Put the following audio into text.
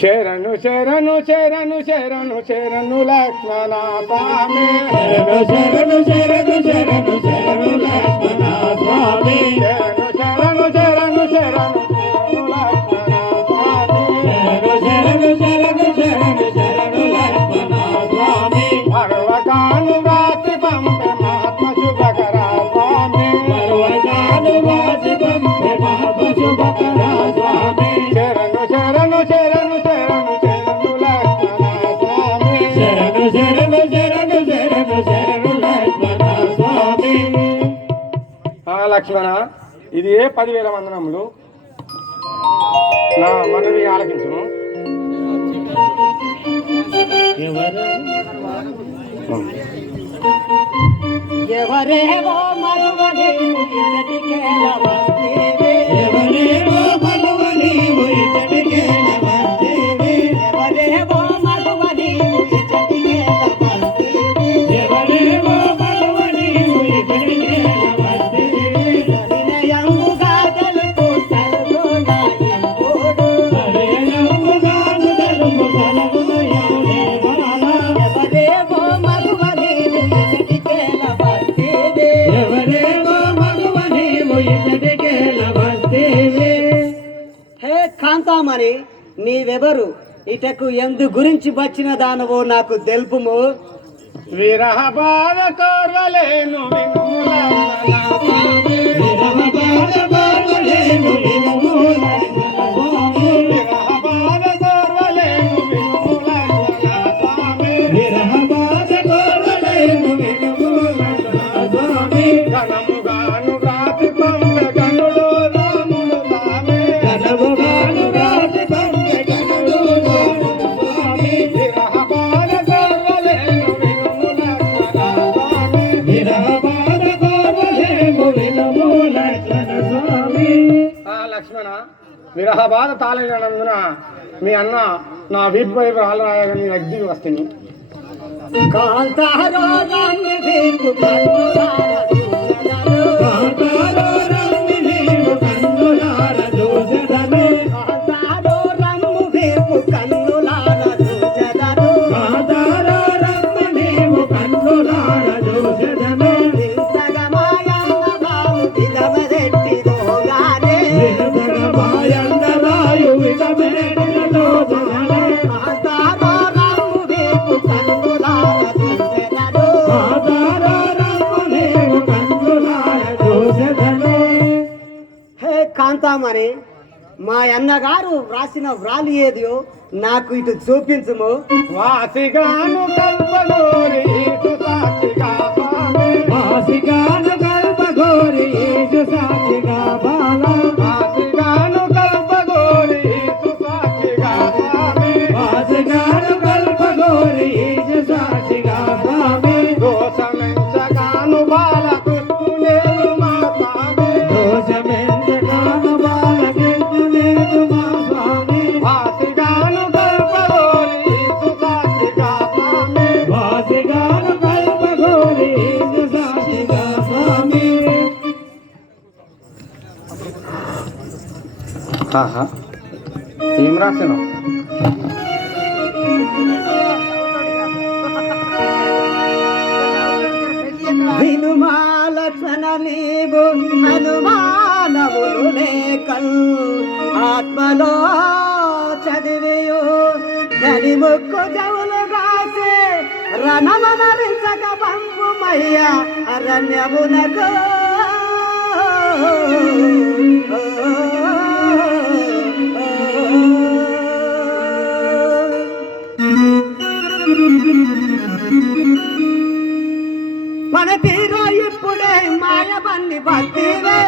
శరణు శరణు శరణు శరణు శరణు లక్ష్మణ స్వామి శరణు శరణు శరణు శరణు లక్ష్మణ స్వామి శరణు శరణు శరణు శరణు లక్ష్మణ స్వామి శరణు శరణు శరణు శరణు లక్ష్మణ స్వామి భగవతాను వ్రాసి పంపే మహాత్మ శుభకర స్వామి భగవతాను వ్రాసి పంపే మహాత్మ శుభకర స్వామి శరణు శరణు శరణు శరణు శరణు లక్ష్మణ స్వామి శరణు శరణు శరణు శరణు శరణు లక్ష్మణ స్వామి. లక్ష్మణ, ఇది ఏ 10,000 వందనములు. నా మనవి ఆలకించును. ఎవరేవో మరువని ఎవరేవో మరువని ఎవరేవో మరువని ఎవరేవో మరువని వినయముగా తెలుపు సర్వునా ఎంబోడు వినయముగా తెలుపు సర్వునా ఎవరేవో మరువని ఎవరేవో మరువని హే కాంతామణి, నీవెవరు? ఇటకు ఎందు గురించి వచ్చిన దానవో నాకు తెలుపుము. విరహ బాధ కోర్వలేను వినుము లక్ష్మణ స్వామి. విరహ బాధ కోర్వలేను వినుము లక్ష్మణ స్వామి. విరహ బాధ కోర్వలేను వినుము లక్ష్మణ స్వామి. విరహ బాధ కోర్వలేను వినుము లక్ష్మణ స్వామి. ఘనముగాను వ్రాసి పంపె గనుడు రాముడు స్వామి. ఘనముగాను వ్రాసి పంపె గనుడు రాముడు స్వామి. విరహ బాధ కోర్వలేను వినుము లక్ష్మణ స్వామి. విరహ బాధ కోర్వలేను వినుము లక్ష్మణ స్వామి. లక్ష్మణ, విరహ బాధ తాళైనందున మీ అన్న నా వీపుపై రాళ్ళు రాయగానే అగ్గికి వస్తుంది. కాంతారో రంగి వీపు కన్నులార చూచెదను. కాంతారో రంగి వీపు కన్నులార చూచెదను. కాంతారో రంగు వీపు కన్నులార చూచెదను. కాంతారో రంగు వీపు కన్నులార చూచెదను. వింతగమాయన్న బావు విధమరెట్టిదోగానే. వింతగమాయన్న బావు విధమరెట్టిదోగానే. కాంతారో రంగు వీపు కన్నులార చూచెదను. కాంతారో రంగు వీపు కన్నులార చూచెదను. హే కాంతామణి, మా అన్నగారు వ్రాసిన వ్రాలి ఏదియో నాకు ఇటు చూపించుము. వాసిగాను కల్పగోరి సాక్షిగా స్వామి. వాసిగాను కల్పగోరి సాక్షిగా బాల. వాసిగాను కల్పగోరి సాక్షిగా స్వామి. వాసిగాను కల్పగోరి సాక్షిగా స్వామి. దోషమెంచగాను బాలకృష్ణులేను మా స్వామి. దోషమెంచగాను బాలకృష్ణులేను మా స్వామి. వాసిగాను కల్పగోరి సాక్షిగా స్వామి. వాసిగాను కల్పగోరి సాక్షిగా స్వామి. ఏం రాసాను? వినుమా లక్ష్మణ నీవు అనుమానములు లేకల్ ఆత్మలో చదివియు ధని ముక్కు జవులు రాసే రణమనరించక పంపుమయ్య అరణ్యమునకు. మన తీరో ఇప్పుడే మాయవన్ని భక్తివే.